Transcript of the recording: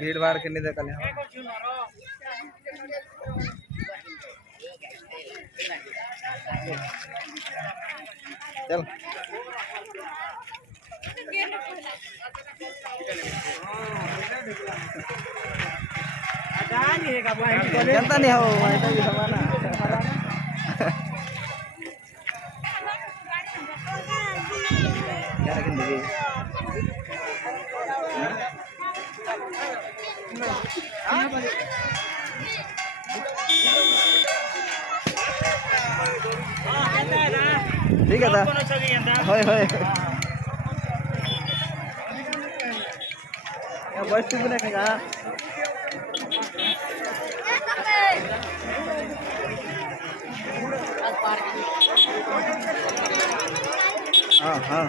भीड़ भाड़ के नहीं देखल चल जनता नहीं हो ठीक है होय होय बस तू नहीं का हाँ हाँ